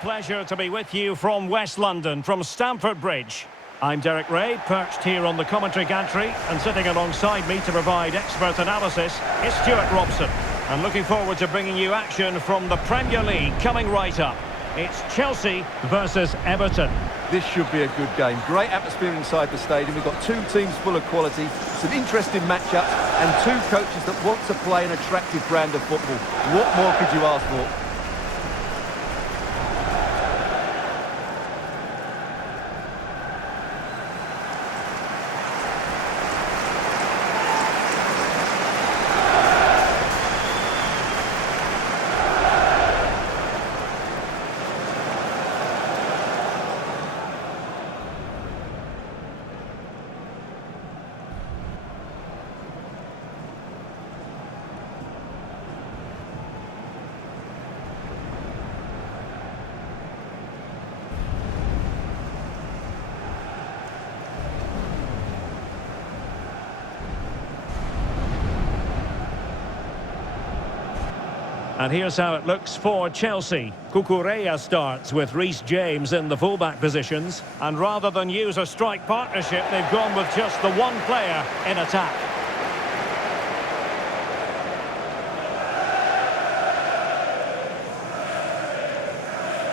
pleasure to be with you from West London, from Stamford Bridge. I'm Derek Ray, perched here on the commentary gantry, and sitting alongside me to provide expert analysis is Stuart Robson. And looking forward to bringing you action from the Premier League coming right up. It's Chelsea versus Everton. This should be a good game. Great atmosphere inside the stadium. We've got two teams full of quality, some interesting matchups, and two coaches that want to play an attractive brand of football. What more could you ask for? And here's how it looks for Chelsea. Cucurella starts with Reece James in the fullback positions. And rather than use a strike partnership, they've gone with just the one player in attack.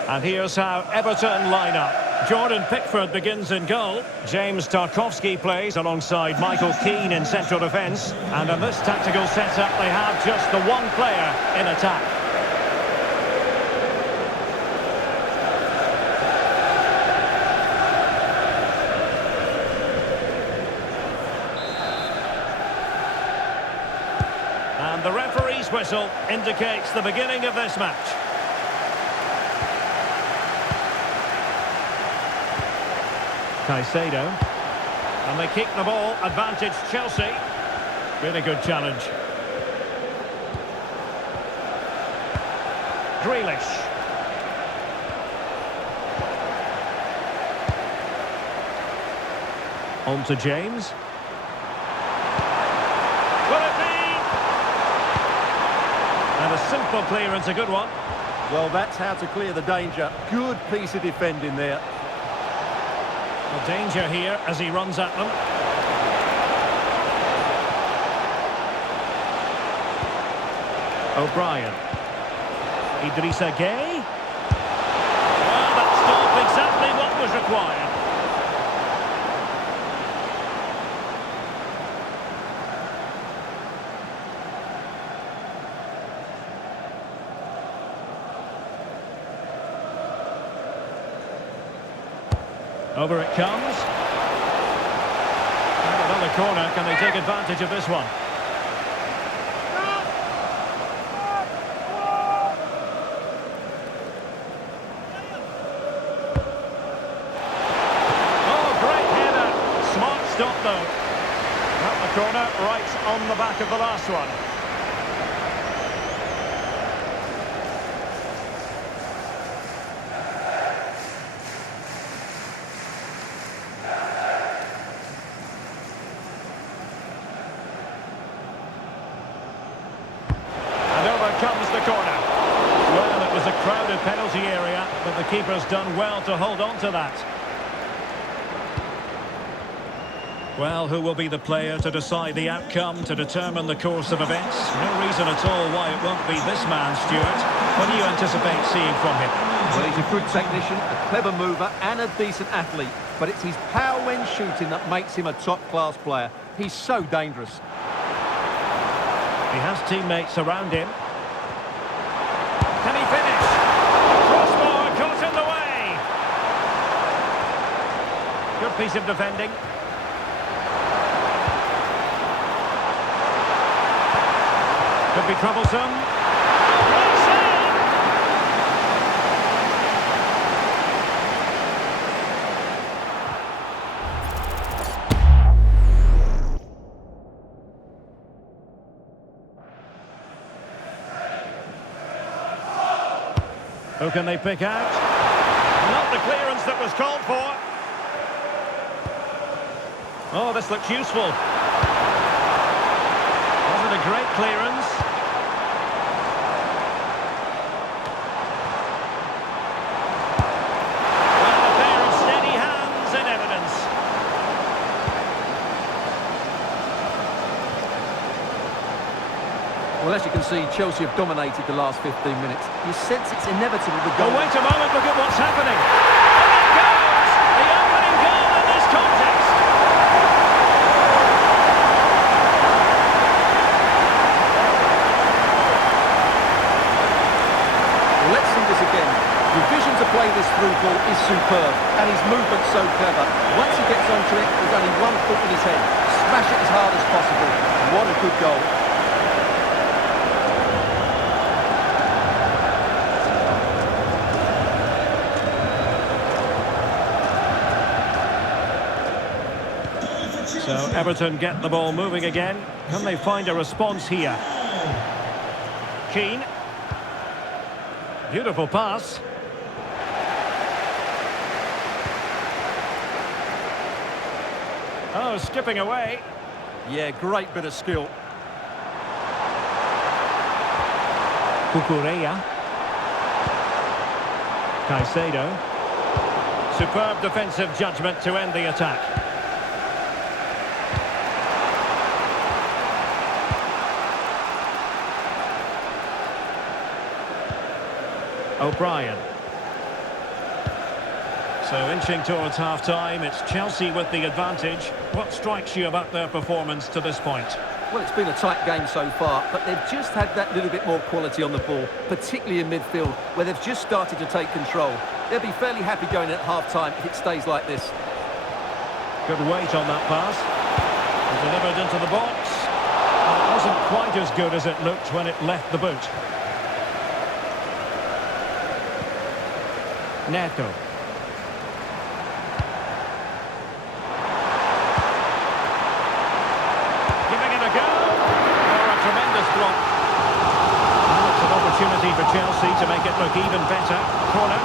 And here's how Everton line up. Jordan Pickford begins in goal. James Tarkowski plays alongside Michael Keane in central defence. And in this tactical setup, they have just the one player in attack. And the referee's whistle indicates the beginning of this match. Caicedo, and they keep the ball, advantage Chelsea. Really good challenge. Grealish. On to James. Will it be? And a simple clearance, a good one. Well, that's how to clear the danger. Good piece of defending there. The danger here as he runs at them. O'Brien. Idrissa Gueye. Well, that stopped exactly what was required. Over it comes. And another corner. Can they take advantage of this one? Oh, great header. Smart stop, though. Not the corner, right on the back of the last one. Comes the corner. Well, it was a crowded penalty area, but the keeper's done well to hold on to that. Well, who will be the player to decide the outcome, to determine the course of events? No reason at all why it won't be this man, Stuart. What do you anticipate seeing from him? Well, he's a good technician, a clever mover and a decent athlete. But it's his power when shooting that makes him a top-class player. He's so dangerous. He has teammates around him. Can he finish? The crossbar caught in the way. Good piece of defending. Could be troublesome. Great save! Who can they pick out? Not the clearance that was called for. Oh, this looks useful. Wasn't a great clearance. Well, as you can see, Chelsea have dominated the last 15 minutes. You sense it's inevitable the goal. Oh, wait a moment, look at what's happening. And it goes! The opening goal in this contest. Well, let's see this again. The vision to play this through ball is superb, and his movement's so clever. Once he gets onto it, there's only one thought in his head. Smash it as hard as possible. What a good goal. So Everton get the ball moving again. Can they find a response here? Keane. Beautiful pass. Oh, skipping away. Yeah, great bit of skill. Cucurella. Caicedo. Superb defensive judgment to end the attack. O'Brien. So inching towards half-time, it's Chelsea with the advantage. What strikes you about their performance to this point? Well, it's been a tight game so far, but they've just had that little bit more quality on the ball, particularly in midfield, where they've just started to take control. They'll be fairly happy going at half-time if it stays like this. Good weight on that pass. And delivered into the box. It wasn't quite as good as it looked when it left the boot. Neto. Giving it a go. Oh, a tremendous block. Now it's an opportunity for Chelsea to make it look even better. Corner.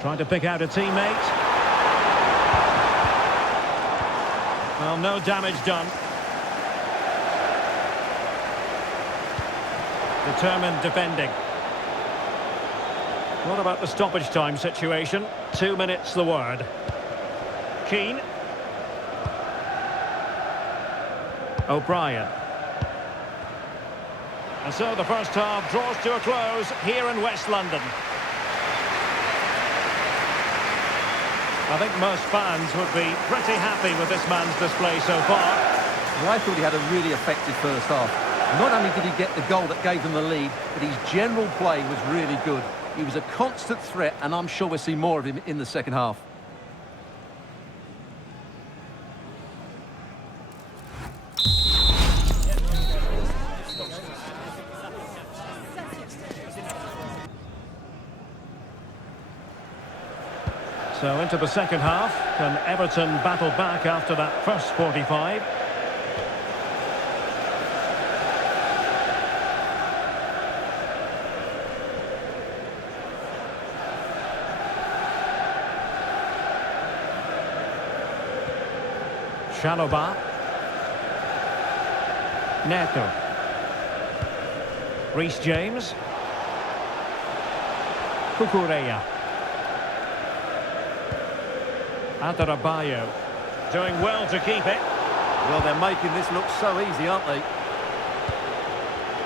Trying to pick out a teammate. Well, no damage done. Determined defending. What about the stoppage time situation? 2 minutes the word. Keane. O'Brien. And so the first half draws to a close here in West London. I think most fans would be pretty happy with this man's display so far. Well, I thought he had a really effective first half. Not only did he get the goal that gave them the lead, but his general play was really good. He was a constant threat, and I'm sure we'll see more of him in the second half. So into the second half, can Everton battle back after that first 45? Chalobah. Neto. Reece James. Cucurella. Adarabioyo doing well to keep it. Well, they're making this look so easy, aren't they?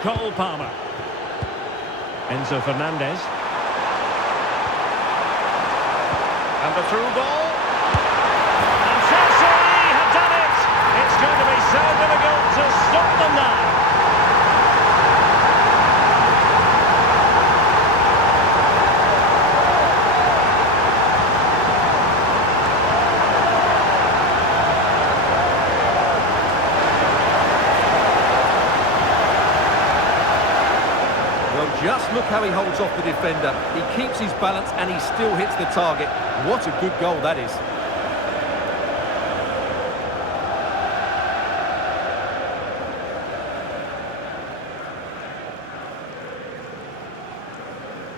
Cole Palmer. Enzo Fernandez. And the through ball. And Chelsea have done it. It's going to be so difficult to stop them now. Just look how he holds off the defender. He keeps his balance and he still hits the target. What a good goal that is.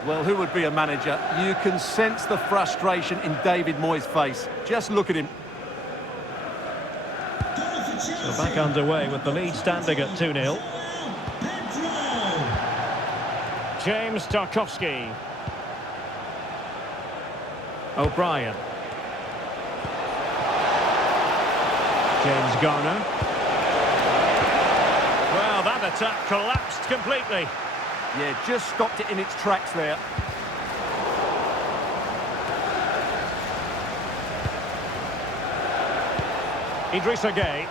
Well, who would be a manager? You can sense the frustration in David Moyes' face. Just look at him. So back underway with the lead standing at 2-0. James Tarkowski. O'Brien. James Garner. Well, that attack collapsed completely. Yeah, just stopped it in its tracks there. Idrissa Gueye.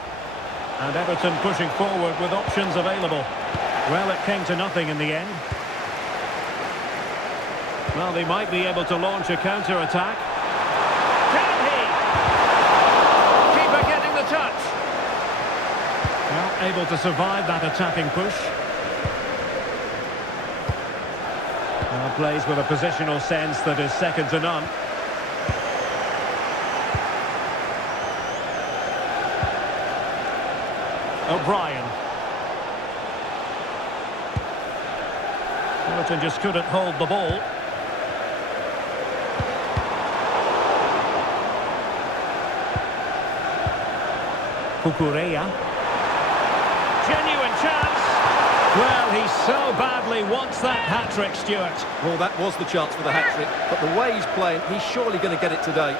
And Everton pushing forward with options available. Well, it came to nothing in the end. Well, they might be able to launch a counter-attack. Can he? Keeper getting the touch. Well, able to survive that attacking push. Well, plays with a positional sense that is second to none. O'Brien. Everton just couldn't hold the ball. Cucurella. Genuine chance. Well, he so badly wants that hat-trick, Stuart. Well, that was the chance for the hat-trick, but the way he's playing, he's surely going to get it today.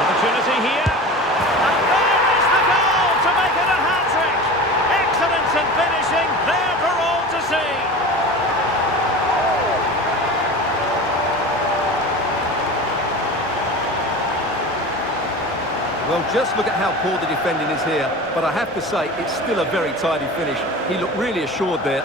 Opportunity here. And there is the goal to make it a hat-trick. Excellence in finishing, there for all to see. Well, just look at how poor the defending is here, but I have to say, it's still a very tidy finish. He looked really assured there.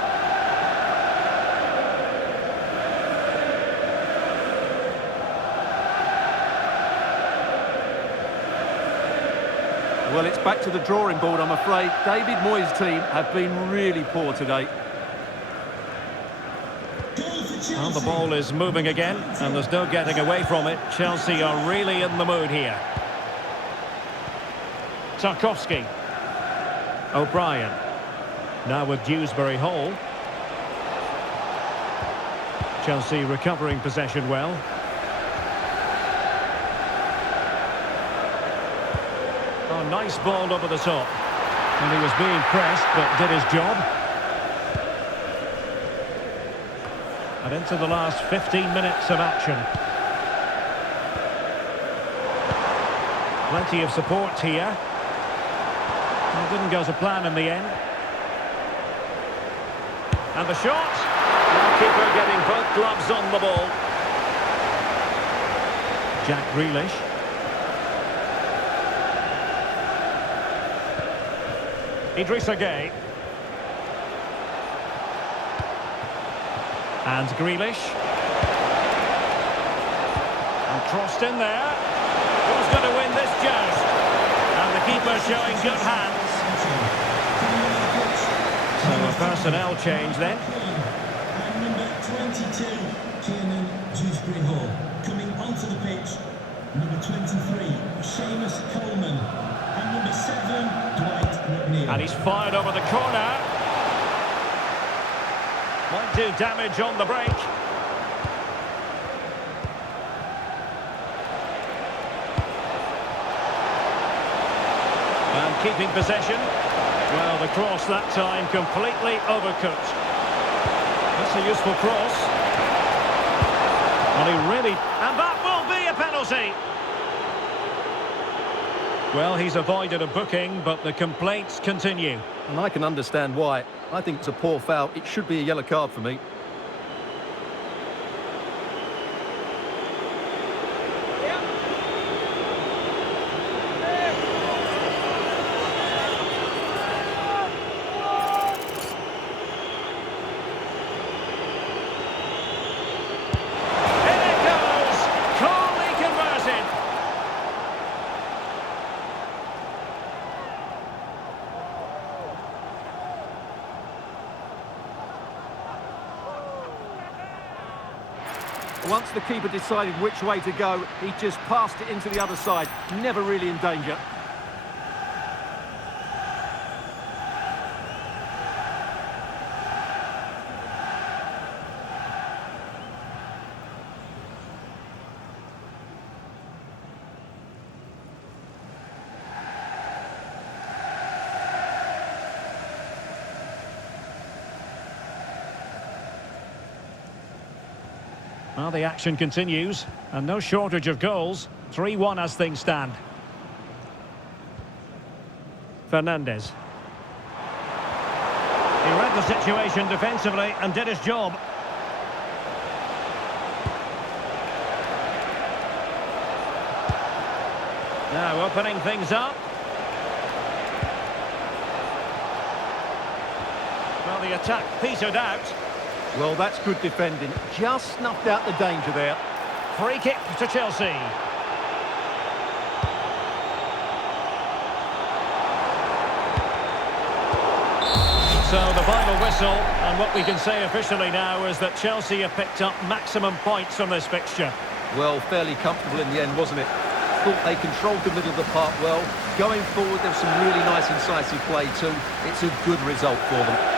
Well, it's back to the drawing board, I'm afraid. David Moyes' team have been really poor today. Well, the ball is moving again, and there's no getting away from it. Chelsea are really in the mood here. Tarkowski. O'Brien. Now with Dewsbury Hall. Chelsea recovering possession well. Oh, nice ball over the top. And he was being pressed, but did his job. And into the last 15 minutes of action. Plenty of support here. It didn't go to plan in the end. And the shot. The keeper getting both gloves on the ball. Jack Grealish. Idrissa Gueye. And Grealish. And crossed in there. Who's going to win this joust? And the keeper showing good hands. So a personnel change then. And number 22, Kiernan Dewsbury Hall. Coming onto the pitch, number 23, Seamus Coleman. And number 7, Dwight McNeil. And he's fired over the corner. Might do damage on the break. And keeping possession. Well, the cross that time completely overcooked. That's a useful cross. And he really... And that will be a penalty! Well, he's avoided a booking, but the complaints continue. And I can understand why. I think it's a poor foul. It should be a yellow card for me. Once the keeper decided which way to go, he just passed it into the other side. Never really in danger. Well, the action continues, and no shortage of goals. 3-1 as things stand. Fernandes. He read the situation defensively and did his job. Now opening things up. Well, the attack petered out. Well, that's good defending. Just snuffed out the danger there. Free kick to Chelsea. So the final whistle, and what we can say officially now is that Chelsea have picked up maximum points from this fixture. Well, fairly comfortable in the end, wasn't it? Thought they controlled the middle of the park well. Going forward, there's some really nice incisive play too. It's a good result for them.